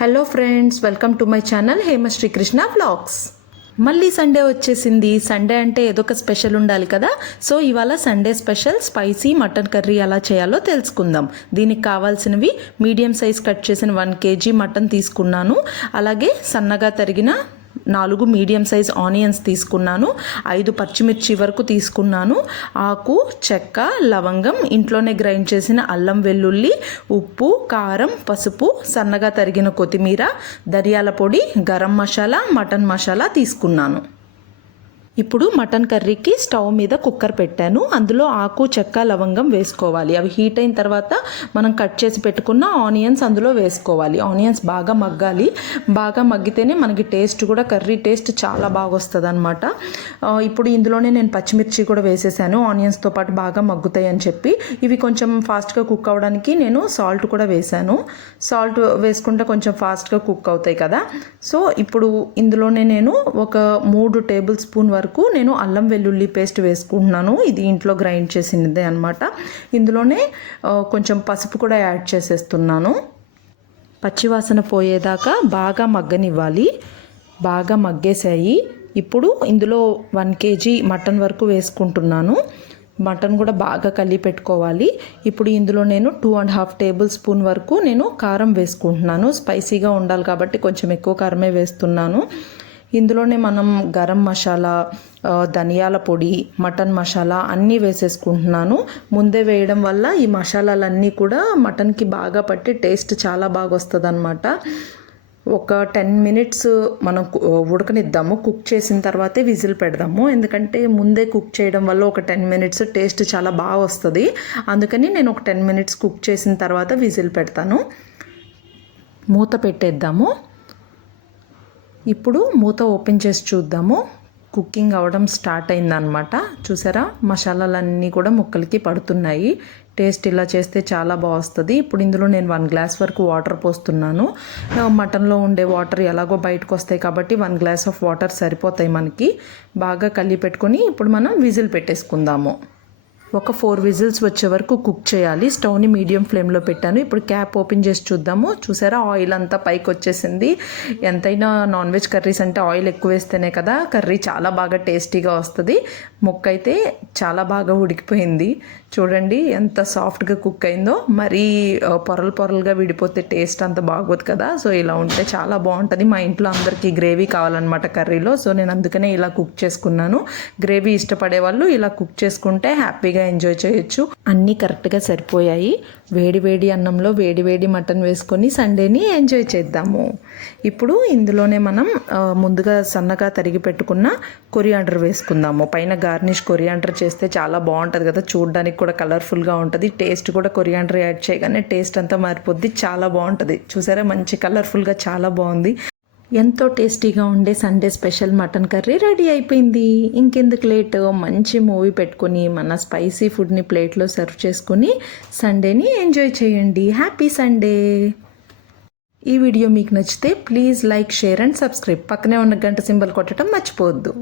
Hello friends welcome to my channel Hema Krishna vlogs మళ్ళీ Sunday వచ్చేసింది. Sunday అంటే ఏదో ఒక స్పెషల్ ఉండాలి కదా? సో ఇవాళ Sunday special spicy mutton curry ఎలా చేయాలో తెలుసుకుందాం. దీనికి కావాల్సినవి మీడియం సైజ్ కట్ చేసిన వన్ కేజీ మటన్ తీసుకున్నాను. అలాగే సన్నగా తరిగిన నాలుగు మీడియం సైజ్ ఆనియన్స్ తీసుకున్నాను ఐదు పచ్చిమిర్చి వరకు తీసుకున్నాను ఆకు చెక్క లవంగం ఇంట్లోనే గ్రైండ్ చేసిన అల్లం వెల్లుల్లి ఉప్పు కారం పసుపు సన్నగా తరిగిన కొత్తిమీర ధనియాల పొడి గరం మసాలా మటన్ మసాలా తీసుకున్నాను. ఇప్పుడు మటన్ కర్రీకి స్టవ్ మీద కుక్కర్ పెట్టాను. అందులో ఆకు చెక్క లవంగం వేసుకోవాలి. అవి హీట్ అయిన తర్వాత మనం కట్ చేసి పెట్టుకున్న ఆనియన్స్ అందులో వేసుకోవాలి. ఆనియన్స్ బాగా మగ్గాలి. బాగా మగ్గితేనే మనకి టేస్ట్ కూడా కర్రీ టేస్ట్ చాలా బాగా వస్తుంది అనమాట ఇప్పుడు ఇందులోనే నేను పచ్చిమిర్చి కూడా వేసేసాను. ఆనియన్స్తో పాటు బాగా మగ్గుతాయి అని చెప్పి. ఇవి కొంచెం ఫాస్ట్గా కుక్ అవ్వడానికి నేను సాల్ట్ కూడా వేసాను. సాల్ట్ వేసుకుంటే కొంచెం ఫాస్ట్గా కుక్ అవుతాయి కదా. సో ఇప్పుడు ఇందులోనే నేను ఒక మూడు టేబుల్ స్పూన్ వరకు వరకు నేను అల్లం వెల్లుల్లి పేస్ట్ వేసుకుంటున్నాను. ఇది ఇంట్లో గ్రైండ్ చేసినదే అనమాట ఇందులోనే కొంచెం పసుపు కూడా యాడ్ చేసేస్తున్నాను. పచ్చివాసన పోయేదాకా బాగా మగ్గనివ్వాలి. బాగా మగ్గేసాయి ఇప్పుడు ఇందులో వన్ కేజీ మటన్ వరకు వేసుకుంటున్నాను. మటన్ కూడా బాగా కలిపి పెట్టుకోవాలి. ఇప్పుడు ఇందులో నేను two and half tablespoon వరకు నేను కారం వేసుకుంటున్నాను. స్పైసీగా ఉండాలి కాబట్టి కొంచెం ఎక్కువ కారమే వేస్తున్నాను. ఇందులోనే మనం గరం మసాలా ధనియాల పొడి మటన్ మసాలా అన్నీ వేసేసుకుంటున్నాను. ముందే వేయడం వల్ల ఈ మసాలాలన్నీ కూడా మటన్కి బాగా పట్టి టేస్ట్ చాలా బాగా వస్తుంది ఒక టెన్ మినిట్స్ మనం ఉడకనిద్దాము. కుక్ చేసిన తర్వాతే విజిల్ పెడదాము. ఎందుకంటే ముందే కుక్ చేయడం వల్ల ఒక టెన్ మినిట్స్ టేస్ట్ చాలా బాగా వస్తుంది. అందుకని నేను ఒక టెన్ మినిట్స్ కుక్ చేసిన తర్వాత విజిల్ పెడతాను. మూత పెట్టేద్దాము. ఇప్పుడు మూత ఓపెన్ చేసి చూద్దాము. కుకింగ్ అవ్వడం స్టార్ట్ అయిందనమాట చూసారా? మసాలాలన్నీ కూడా ముక్కలకి పడుతున్నాయి. టేస్ట్ ఇలా చేస్తే చాలా బాగుస్తుంది. ఇప్పుడు ఇందులో నేను వన్ గ్లాస్ వరకు వాటర్ పోస్తున్నాను. మటన్లో ఉండే వాటర్ ఎలాగో బయటకు వస్తాయి కాబట్టి వన్ గ్లాస్ ఆఫ్ వాటర్ సరిపోతాయి మనకి. బాగా కలిపి పెట్టుకొని ఇప్పుడు మనం విజిల్ పెట్టేసుకుందాము. ఒక ఫోర్ విజిల్స్ వచ్చే వరకు కుక్ చేయాలి. స్టవ్ని మీడియం ఫ్లేమ్లో పెట్టాను. ఇప్పుడు క్యాప్ ఓపెన్ చేసి చూద్దాము. చూసారా? ఆయిల్ అంతా పైకి వచ్చేసింది. ఎంతైనా నాన్ వెజ్ కర్రీస్ అంటే ఆయిల్ ఎక్కువ వేస్తేనే కదా కర్రీ చాలా బాగా టేస్టీగా వస్తుంది. ముక్క అయితే చాలా బాగా ఉడికిపోయింది. చూడండి ఎంత సాఫ్ట్గా కుక్ అయిందో. మరీ పొరలు పొరలుగా విడిపోతే టేస్ట్ అంత బాగోదు కదా. సో ఇలా ఉంటే చాలా బాగుంటుంది. మా ఇంట్లో అందరికీ గ్రేవీ కావాలన్నమాట కర్రీలో. సో నేను అందుకనే ఇలా కుక్ చేసుకున్నాను. గ్రేవీ ఇష్టపడే వాళ్ళు ఇలా కుక్ చేసుకుంటే హ్యాపీగా ఎంజాయ్ చేయొచ్చు. అన్నీ కరెక్ట్గా సరిపోయాయి. వేడి వేడి అన్నంలో వేడి వేడి మటన్ వేసుకొని సండేని ఎంజాయ్ చేద్దాము. ఇప్పుడు ఇందులోనే మనం ముందుగా సన్నగా తరిగి పెట్టుకున్న కొరియాండర్ వేసుకుందాము. పైన గార్నిష్ కొరియాండర్ చేస్తే చాలా బాగుంటుంది కదా. చూడడానికి కూడా కలర్ఫుల్గా ఉంటుంది. టేస్ట్ కూడా కొరియాండర్ యాడ్ చేయగానే టేస్ట్ అంతా మారిపోద్ది. చాలా బాగుంటుంది. చూసారా? మంచి కలర్ఫుల్గా చాలా బాగుంది. ఎంతో టేస్టీగా ఉండే Sunday special mutton curry ready అయిపోయింది. ఇంకెందుకు లేట్? మంచి మూవీ పెట్టుకొని మన స్పైసీ ఫుడ్ని ప్లేట్లో సర్వ్ చేసుకొని సండేని ఎంజాయ్ చేయండి. Happy Sunday! ఈ వీడియో మీకు నచ్చితే please like share and subscribe. పక్కనే ఉన్న గంట సింబల్ కొట్టడం మర్చిపోవద్దు.